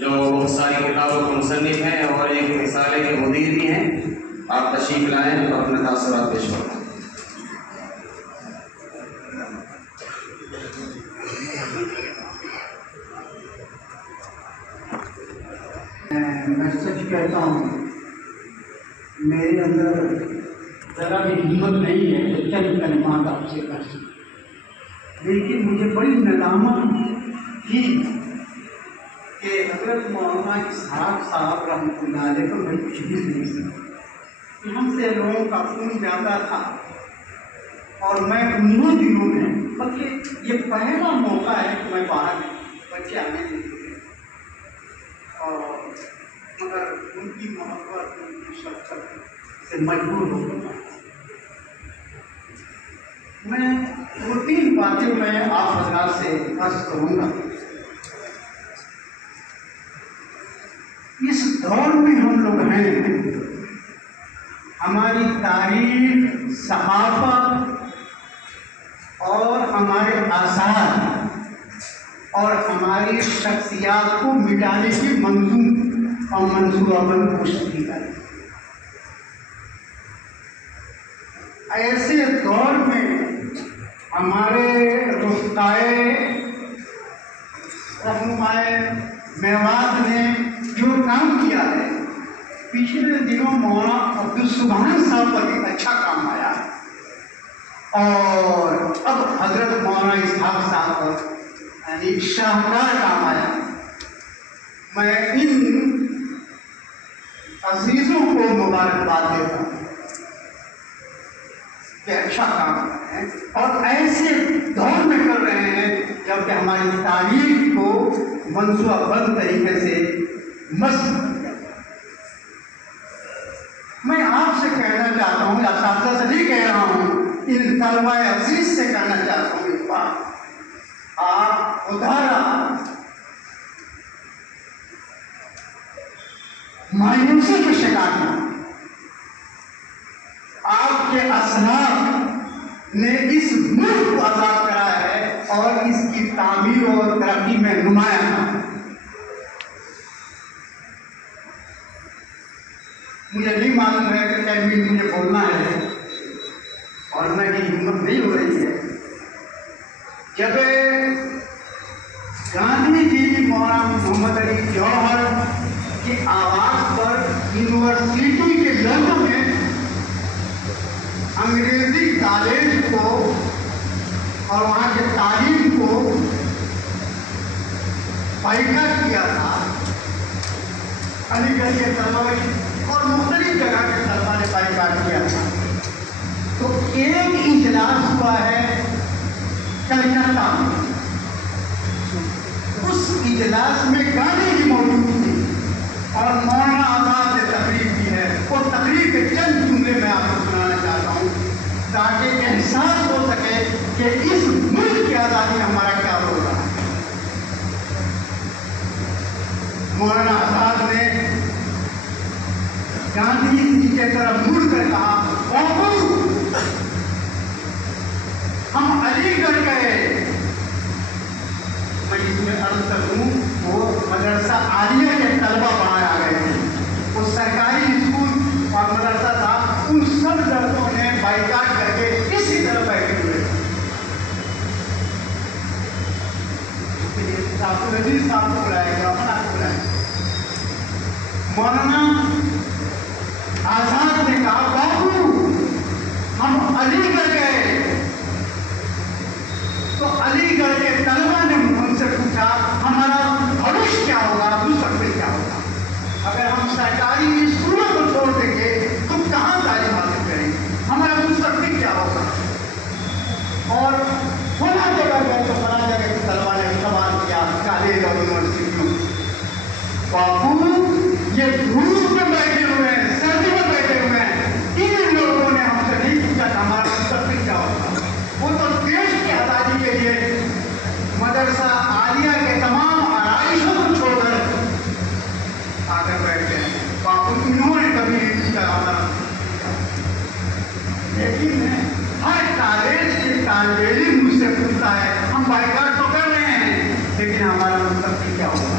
جو بہت ساری کتابوں کے مصنف ہیں اور ایک رسالے کے مدیر بھی ہیں، آپ تشریف لائیں اور اپنے تاثرات پیش کریں۔ میں سچ کہتا ہوں، میرے اندر ذرا بھی ہمت نہیں ہے کہ چند کلمات آپ سے کر سکوں، لیکن مجھے بڑی ندامت تھی کہ حضرت مولانا اسحاق صاحب رحمۃ اللہ علیہ کو میں کچھ بھی نہیں سکتا۔ ہم سے لوگوں کا خون زیادہ تھا اور میں انہیں دنوں میں بلکہ یہ پہلا موقع ہے کہ میں باہر بچے آنے کے لیے، اور مگر ان کی محبت ان کی شفقت سے مجبور ہو گیا۔ میں 2-3 باتیں میں آپ حضرات سے عرض کروں گا۔ اس دور میں ہم لوگ ہیں، ہماری تاریخ، ثقافت اور ہمارے آثار اور ہماری شخصیات کو مٹانے کی منظوم اور منصوبہ بند کوشش کی جائے۔ ایسے دور میں ہمارے رفقائے رہنمائے میوات نے جو کام کیا ہے، پچھلے دنوں مولانا عبدالسبحان صاحب پر ایک اچھا کام آیا ہے، اور اب حضرت مولانا اسحاق صاحب پر یعنی شاہکار کام آیا۔ میں ان عزیزوں کو مبارکباد دیتا ہوں کہ اچھا کام کر رہے ہیں اور ایسے دور میں کر رہے ہیں جبکہ ہماری تاریخ کو منصوبہ بند طریقے سے مضبوط کیا جائے۔ میں آپ سے کہنا چاہتا ہوں، اساتذہ سے نہیں کہہ رہا ہوں، ان طلبہ عزیز سے کہنا چاہتا ہوں اس بات، آپ ادھارا مایوسی کے شکار ہیں۔ آپ کے اسلاف نے اس ملک کو آزاد کرایا ہے اور اس کی تعمیر اور ترقی میں نمایاں۔ مجھے نہیں معلوم ہے کہ کئی منٹ مجھے بولنا ہے اور میں کی ہمت نہیں ہو رہی ہے۔ جب گاندھی جی مولانا محمد علی جوہر کی آواز پر یونیورسٹی کے لوگوں نے انگریزی کالج کو اور وہاں کے تعلیم کو بائیکاٹ کیا تھا، علی گڑھ کے طلبہ اور مختلف جگہ کے طلبہ نے بائیکاٹ کیا تھا، تو ایک اجلاس ہوا ہے کلکتہ میں۔ اس اجلاس میں گاندھی جی موجود تھے اور مولانا آزاد نے تقریر کی ہے۔ وہ تقریر کے چند جملے میں آپ کو سنانا چاہتا ہوں تاکہ احساس ہو سکے کہ اس ملک کی آزادی میں ہمارا کیا رول رہا ہے۔ مولانا آزاد نے گاندھی جی کے طرف مڑ کر کہا، باپو ہم علی گڑھ گئے۔ میں اس میں عرض کر دوں، وہ مدرسہ عالیہ کے طلبہ باہر آ گئے تھے، وہ سرکاری اسکول اور مدرسہ تھا، ان سب لڑکوں نے بائیکاٹ کر کے اسی طرح بیٹھے ہوئے عزیز صاحب کو بلائے گا، اپنا کو بلائے۔ مولانا آزاد نے کہا، باپو ہم علی گڑھ گئے، تو علی گڑھ کے طلبہ نے ہم سے پوچھا ہمارا بھوش کیا ہوگا، مستقبل کیا ہوگا؟ اگر ہم سرکاری اسکولوں کو چھوڑ دیں گے تو کہاں تعلیم حاصل کریں گے، ہمارا مستقبل کیا ہوگا؟ اور فلاں جگہ گئے تو فلاں جگہ کے طلبہ نے سوال کیا کالج اور یونیورسٹیوں، باپو یہ دھوپ میں بیٹھے ہوئے ہیں، سردی میں بیٹھے ہوئے ہیں، ان لوگوں نے ہم سے نہیں پوچھا کہ ہمارا مستقبل کیا ہوگا۔ وہ تو دیش کی آزادی کے لیے مدرسہ عالیہ کے تمام آرائشوں کو چھوڑ کر آ کر بیٹھے ہیں، باپو انہوں نے کبھی نہیں پوچھا ہمارا۔ لیکن ہر کالج کے طالب علم مجھ سے پوچھتا ہے، ہم بائیکاٹ تو کر رہے ہیں لیکن ہمارا مستقبل کیا ہوگا؟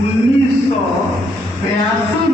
1982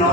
9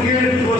1.5-2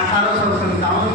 1857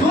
2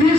20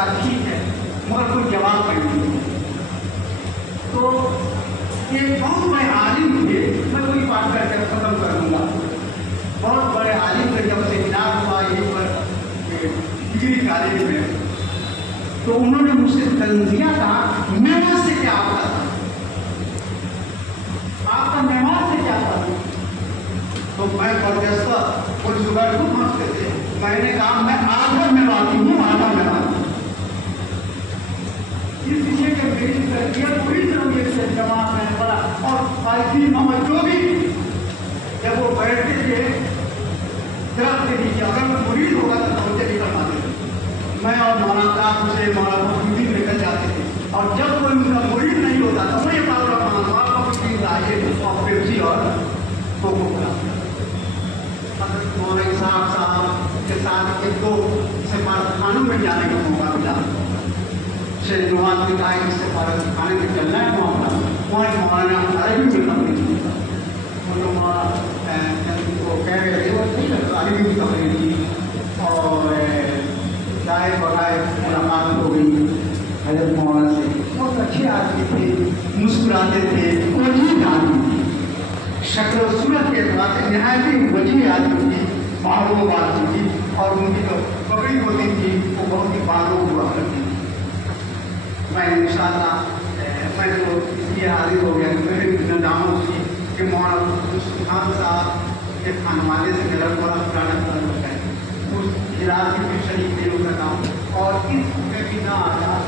کہا ٹھیک ہے مگر کوئی جواب نہیں دیا۔ تو ایک بہت بڑے عالم تھے، میں وہی بات کر کے ختم کروں گا، بہت بڑے عالم تھے، جب سیمینار ہوا یہیں پر ڈگری کالج میں، تو انہوں نے مجھ سے تنزیہ کہا میوہ سے کیا ہوتا تھا، آپ کا میوہ سے کیا تھا؟ تو میں برجستہ کوئی صبح کو پہنچتے تھے، میں نے کہا میں آدھا میواتی ہوں، آدھا میواتی ہوں۔ اس لیے کہ میری تربیت پوری طرح سے جماعت میں پڑا، اور قائدی محمد جو بھی جب وہ بیٹھتے تھے درخت کے نیچے، اگر وہ مرید ہوگا تو سوچے نکل پاتے تھے، میں اور مولانا صاحب سے مولانا خودی نکل جاتے تھے، اور جب کوئی ان کا مرید نہیں ہوتا تو وہ یہ بات مولانا صاحب کو چیز آئیے اور پیپسی اور کوکو کولا۔ مولانا صاحب صاحب کے ساتھ ایک دو سفارت خانوں میں جانے کا موقع ملا، شیخ نواز نے کہا کہ سفارت خانے میں چلنا ہے معاملہ، وہاں مولانا عربی میں تقریر کی، وہ وہ کہہ رہے تھے وہ ٹھیک ہے عربی کی تقریر کی، اور چائے بغائے ملاقات ہو گئی حضرت مولانا سے، بہت اچھے آدمی تھے، مسکراتے تھے، وجیح آدمی تھے، شکل و صورت کے اعتبار سے نہایت ہی وجیح آدمی تھی، معروف آدمی تھی، اور ان کی جو پگڑی ہوتی تھی وہ بہت ہی معروف ہوا کرتی تھی۔ میں انشاءاللہ میں تو اس لیے حاضر ہو گیا کہ میرے نظاموں سے کہ مولانا خان صاحب کے خانے والے سے میرا بڑا پرانا تعلق ہے، اس علاج میں شریک نہیں ہو سکا، اور اس میں بھی نہ آیا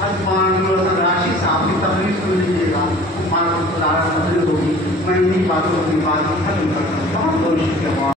حضمان راشد صاحب کی تقریر سن لیجیے گا، ہمارا تقریر ہوگی، میں انہیں باتوں کی بات ختم